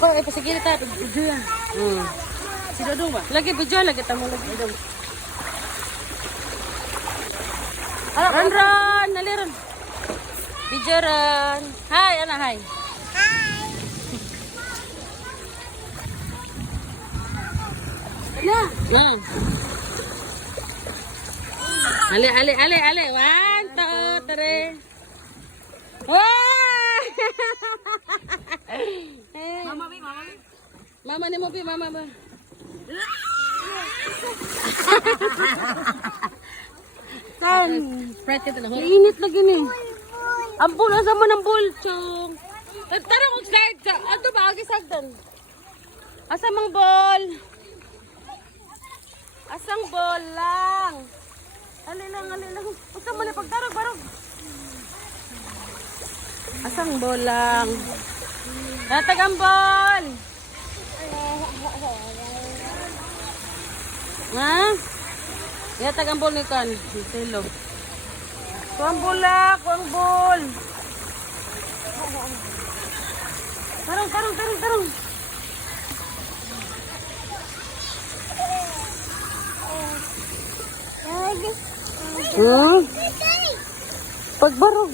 Oh, pasigil tayo. Video yan. Si Dodong ba? Lagi video, lagi tamo lagi. Ron, nali ron. Video ron. Hi, ana, hi. Ya. Ale. 1, 2, 3. Wah! Mama ni mo pi, mama ba? Kan, Sprite ka talaga. Init lagi ni. Ampul, asa mo ng bulchong. Tara mo slide sa. Ato ba agi sagdan? Asa mang ball? Asang ball lang. Ali lang. Usa mo ni pagdarog barog. Asang ball lang. Natagam ball. Ha? Yata ang ball ni kan. Telo. Kuang bola, kuang ball. Tarong. Pagbarog.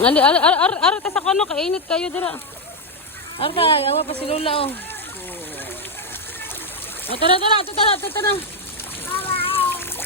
Ali ta sa kano kainit kayo dira. Ar kay awa pa si Lola oh. Tara.